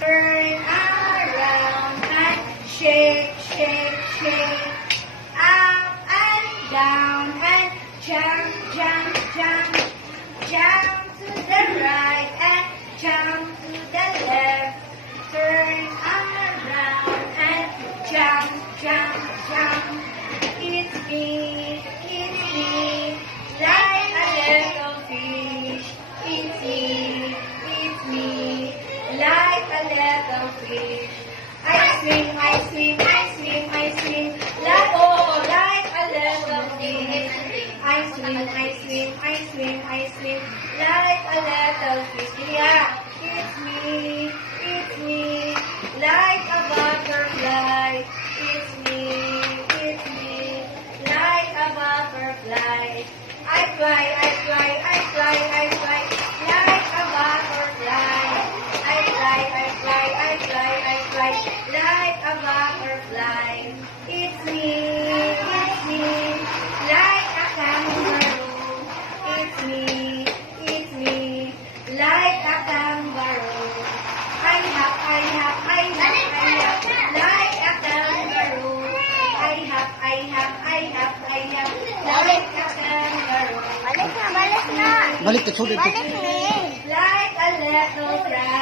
Turn around and shake, shake, shake. Up and down and jump, jump, jump. Jump to the right and jump to the left. Turn around and jump, jump, jump. It's me, like a little fish. It's me, like a little fish. I swim, I swim, I swim, I swim, like a little fish. I swim, I swim, I swim, I swim, like a little fish. Yeah, it's me, like a butterfly. It's me, like a butterfly. I fly, I fly, I fly, I fly, like a butterfly. I fly, I fly, I fly, I fly, like a butterfly. It's me, like a kangaroo. It's me, like a kangaroo. I hop, like a kangaroo. I hop, like a kangaroo. Balik ka, sulit. Like a little fly.